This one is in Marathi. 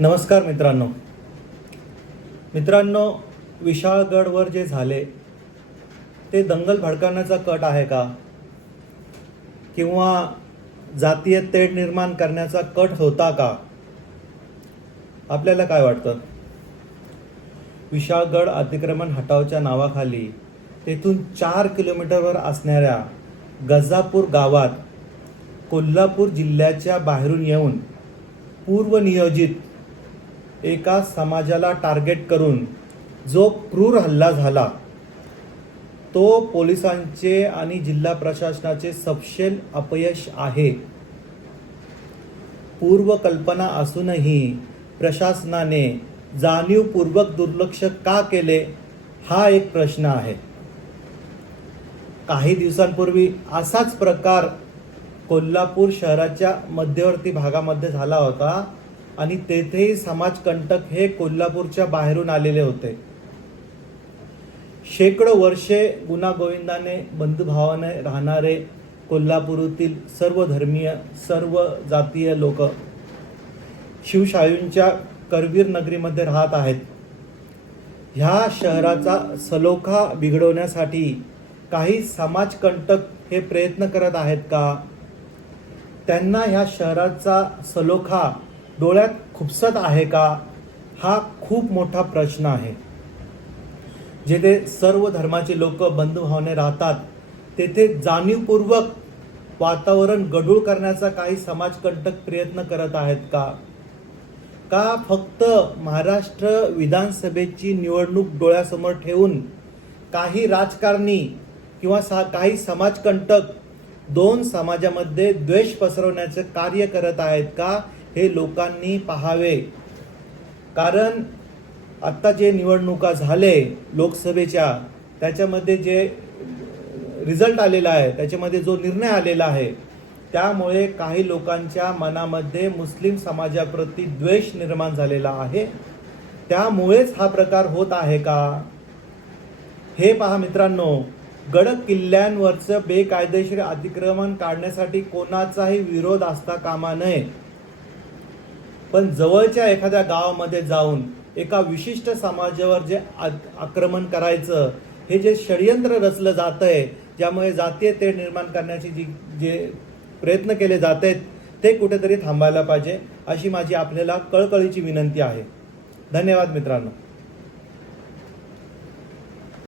नमस्कार मित्रांनो. मित्रांनो विशाळगडवर जे झाले ते दंगल भडकवण्याचा कट आहे का? किंवा जातीय तेढ निर्माण करण्याचा कट होता का? आपल्याला काय वाटतं? विशाळगड अतिक्रमण हटावच्या नावाखाली तेथून चार किलोमीटरवर असणाऱ्या गजापूर गावात कोल्हापूर जिल्ह्याच्या बाहेरून येऊन पूर्वनियोजित एका समाजाला टार्गेट करून जो क्रूर हल्ला झाला तो पोलिसांचे आणि जिल्हा प्रशासनाचे सपशेल अपयश आहे. पूर्वकल्पना असूनही प्रशासनाने जाणीवपूर्वक दुर्लक्ष का केले हा एक प्रश्न आहे. काही दिवसांपूर्वी असाच प्रकार कोल्हापूर शहराच्या मध्यवर्ती भागामध्ये झाला होता. आणि तेथेही समाजकंटक हे कोल्हापूरच्या बाहेरून आलेले होते. शेकडो वर्षे गुणागोविंदाने बंधुभावाने राहणारे कोल्हापुरातील सर्व धर्मीय सर्व जातीय लोक शिवशाहींच्या करवीर नगरीमध्ये राहत आहेत. ह्या शहराचा सलोखा बिघडवण्यासाठी काही समाजकंटक हे प्रयत्न करत आहेत का? त्यांना ह्या शहराचा सलोखा डोळ्यात खुपसत आहे का? हा खूप मोठा प्रश्न आहे. जेथे सर्व धर्माचे लोक बंधुभावाने राहतात तेथे जाणीवपूर्वक वातावरण गढूळ करण्याचा काही समाजकंटक प्रयत्न करत आहेत का? का फक्त महाराष्ट्र विधानसभेची निवडणूक डोळ्यासमोर ठेवून काही राजकारणी किंवा सा काही समाजकंटक दोन समाजामध्ये द्वेष पसरवण्याचे कार्य करत आहेत का? हे लोकांनी पाहावे. कारण आत्ता जे निवडणुका झाले लोकसभेच्या त्याच्यामध्ये जे रिझल्ट आलेला आहे त्याच्यामध्ये जो निर्णय आलेला आहे त्यामुळे काही लोकांच्या मनामध्ये मुस्लिम समाजाप्रती द्वेष निर्माण झालेला आहे. त्यामुळेच हा प्रकार होत आहे का? हे पहा मित्रांनो गड किल्ल्यांवरचं बेकायदेशीर अतिक्रमण काढण्यासाठी कोणाचाही विरोध असता कामा नये. पण जवळच्या एखाद्या गावामध्ये जाऊन एका विशिष्ट समाजावर जे आ- आक्रमण करायचं हे जे षडयंत्र रचलं जात आहे ज्यामुळे जातीय ते निर्माण करण्याची जी जे प्रयत्न केले जात आहेत ते कुठेतरी थांबायला पाहिजे अशी माझी आपल्याला कळकळीची विनंती आहे. धन्यवाद मित्रांनो.